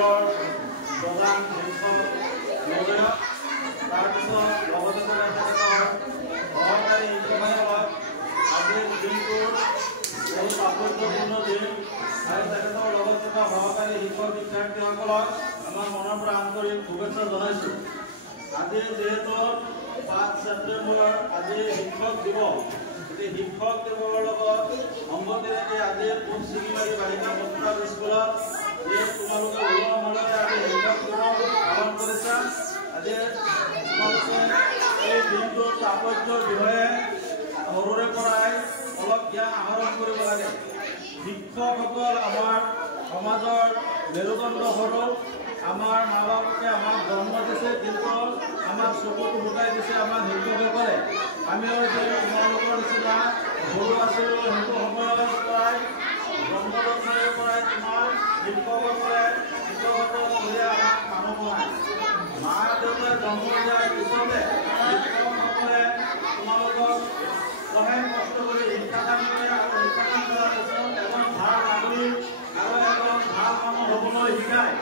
বিদ্যালয়ৰ প্ৰধান শিক্ষক মহোদয় তাৰপিছত লগতে তেখেতৰ সহকাৰী শিক্ষকসকলক আজিৰ দিনটোৰ বহুত তাৎপৰ্যপূৰ্ণ দিন আৰু তেখেতৰ লগত থকা সহকাৰী শিক্ষক শিক্ষাৰ্থীসকলক আমাৰ মনৰ পৰা আন্তৰিক শুভেচ্ছা জনাইছোঁ। আজি যেহেতু 5 ছেপ্টেম্বৰ আজি শিক্ষক দিৱস, এই শিক্ষক দিৱসৰ লগত সংগতি ৰাখি আজি পুঞ্চিমাৰী বালিকা বস্ত্ৰাল স্কুলত যে তোমালোকে ওলোৱা মনতে আজি শিক্ষক দিৱস পালন কৰিছা। আজি তোমালোকে এই দিনটোৰ তাৎপৰ্যৰ বিষয়ে সৰুৰে পৰাই অলপ জ্ঞান আহৰণ কৰিব লাগে। শিক্ষকসকল আমাৰ সমাজৰ মেৰুদণ্ড স্বৰূপ। আমাৰ মা বাপকে আমাক জন্ম দিছে, কিন্তু আমাক চকুটো ফুটাই দিছে আমাৰ শিক্ষকসকলে। আমিও যে তোমালোকৰ নিচিনা সৰু আছিলোঁ, সেইটো সময়ৰ পৰাই জন্মদণ্ডৰ পৰাই তোমাৰ শিক্ষকসকলে শিক্ষকতা কৰি আমাক মানুহ বনায়। মা দেউতাই জন্ম দিয়াৰ পিছতে শিক্ষকসকলে তোমালোকক সহায় কষ্ট কৰি শিক্ষাদান কৰে আৰু শিক্ষাদান কৰাৰ পিছত এজন ভাল নাগৰিক আৰু এজন ভাল মানুহ হ'বলৈ শিকায়।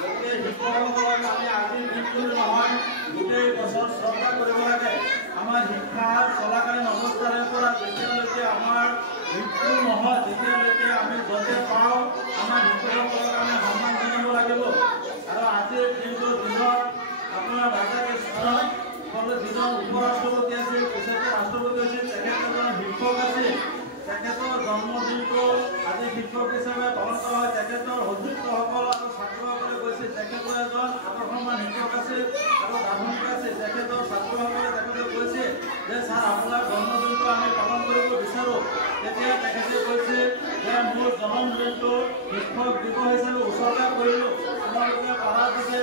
গতিকে শিক্ষকসকলক আমি আজিৰ দিনটোৰ নহয় গোটেই বছৰ শ্ৰদ্ধা কৰিব লাগে। আমাৰ শিক্ষা চলাকালীন অৱস্থাৰে পৰা যেতিয়ালৈকে আমাৰ মৃত্যু নহয় তেতিয়ালৈকে আমি য'তে পাওঁ আমাৰ শিক্ষকসকলক আমি সন্মান জনাব লাগিব। আৰু আজিৰ দিনটোৰ দিনত আপোনাৰ ৰাধাকৃষ্ণন যিজন উপৰাষ্ট্ৰপতি আছিল, পিছতে ৰাষ্ট্ৰপতি হৈছিল, তেখেত এজন শিক্ষক আছিল। তেখেতৰ জন্মদিনটো আজি শিক্ষক হিচাপে পালন কৰা হয়। তেখেতৰ সতীৰ্থসকল আৰু ছাত্ৰসকলে কৈছিল তেখেতৰ এজন আদৰ্শৱান শিক্ষক আছিল আৰু দাৰ্শনিক আছিল। তেখেতৰ ছাত্ৰসকলে তেখেতে কৈছিল যে ছাৰ আপোনাৰ জন্মদিনটো আমি পালন কৰিব বিচাৰোঁ। তেতিয়া তেখেতে কৈছিল যে মোৰ জন্মদিনটো শিক্ষক দিৱস হিচাপে উৎসৰ্গা কৰিলোঁ। তোমালোকে পাৰা দিছে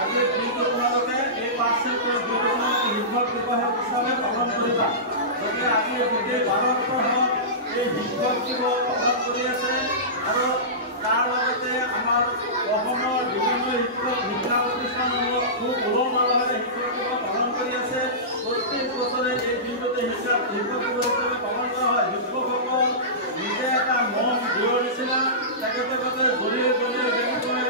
আজিৰ দিনটো তোমালোকে এই 5 ছেপ্টেম্বৰ দিনটো তোমালোকে শিক্ষক দিৱস হিচাপে পালন কৰিবা। গতিকে আজি গোটেই ভাৰতবৰ্ষত এই শিক্ষক দিৱস পালন কৰি আছে আৰু তাৰ লগতে আমাৰ অসমৰ বিভিন্ন শিক্ষা প্ৰতিষ্ঠানসমূহত খুব উলহ মালহেৰে শিক্ষক দিৱস পালন কৰি আছে। প্ৰত্যেক বছৰে এই দিনটোতে শিক্ষক দিৱস হিচাপে পালন কৰা হয়। শিক্ষকসকল নিজে এটা মন দূৰৰ নিচিনা, তেখেতসকলে জলিয়ে জলিয়ে যেনেকৈ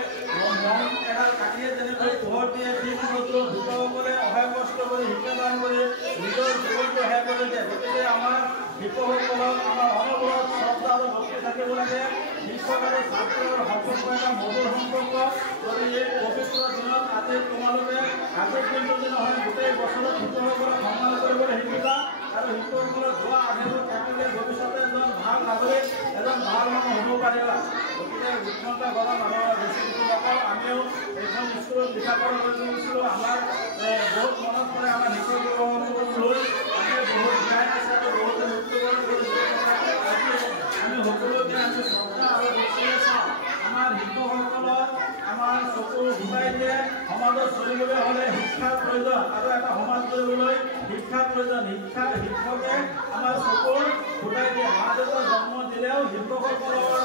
মন এডাল কাটিয়ে যেনেকৈ পোহৰ দিয়ে, ঠিক মতো শিক্ষকসকলে অহায় কষ্ট কৰি শিক্ষাদান কৰি নিজৰ জীৱনটো শেষ কৰি দিয়ে। গতিকে আমাৰ শিক্ষকসকলক আমাৰ অনবৰত শ্ৰদ্ধা আৰু ভক্তি থাকিব লাগে। শিক্ষক আৰু ছাত্ৰৰ সম্পৰ্ক এটা মধুৰ সম্পৰ্ক। যদি এই পবিত্ৰ দিনত আজি তোমালোকে আজিৰ দিনটো যে নহয় গোটেই বছৰত শিক্ষকসকলক সন্মান কৰিবলৈ শিকিবা আৰু শিক্ষকসকলক যোৱা আগ্ৰহ থাকিলে ভৱিষ্যতে এজন ভাল নাগৰিক, এজন ভাল মানুহ হ'ব পাৰিবা। গতিকে উৎকণ্ঠা কৰা মানুহৰ বেছি কিছু নকওঁ। আমিও এইখন স্কুলত লিখা পঢ়া কৰিছিলোঁ। আমাৰ বহুত মনত পৰে আমাৰ শিক্ষক দিৱসসমূহক লৈ। আমি বহুত জ্ঞান আছে আৰু বহুতে মৃত্যুবৰণ কৰিছোঁ। আমি সকলোকে আমি শ্ৰদ্ধা আৰু ভক্তিৰে চাওঁ। আমাৰ শিক্ষকসকলক আমাৰ চকু ঘূৰাই দিয়ে। সমাজত চলিবলৈ হ'লে শিক্ষাৰ প্ৰয়োজন আৰু এটা সমাজ কৰিবলৈ শিক্ষাৰ প্ৰয়োজন। শিক্ষকে আমাৰ চকু ঘূৰাই দিয়ে। মা দেউতাৰ জন্ম দিলেও শিক্ষকসকলৰ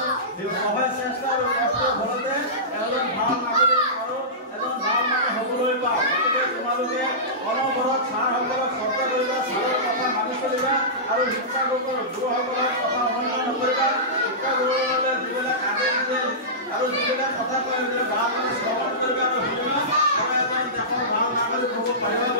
সহায় চেষ্টা আৰু কষ্টৰ ফলতে এজন ভাল নাগৰিক আৰু এজন ভাল মানুহ হ'বলৈ পাওঁ। গতিকে তোমালোকে অনবৰত ছাৰসকলক শ্ৰদ্ধা কৰিবা, ছাৰৰ কথা মানি চলিবা আৰু শিক্ষাগুৰুসকলৰ গুৰুসকলৰ কথা সন্মান কৰিবা। শিক্ষাগুৰুসকলে যিবিলাক আদেশ দিয়ে আৰু যিবিলাক কথা কয় সেইবিলাক ভাল শ্ৰৱণ কৰিবা আৰু শুনিবা আৰু এজন দেশৰ ভাল নাগৰিক হ'ব পাৰিবা।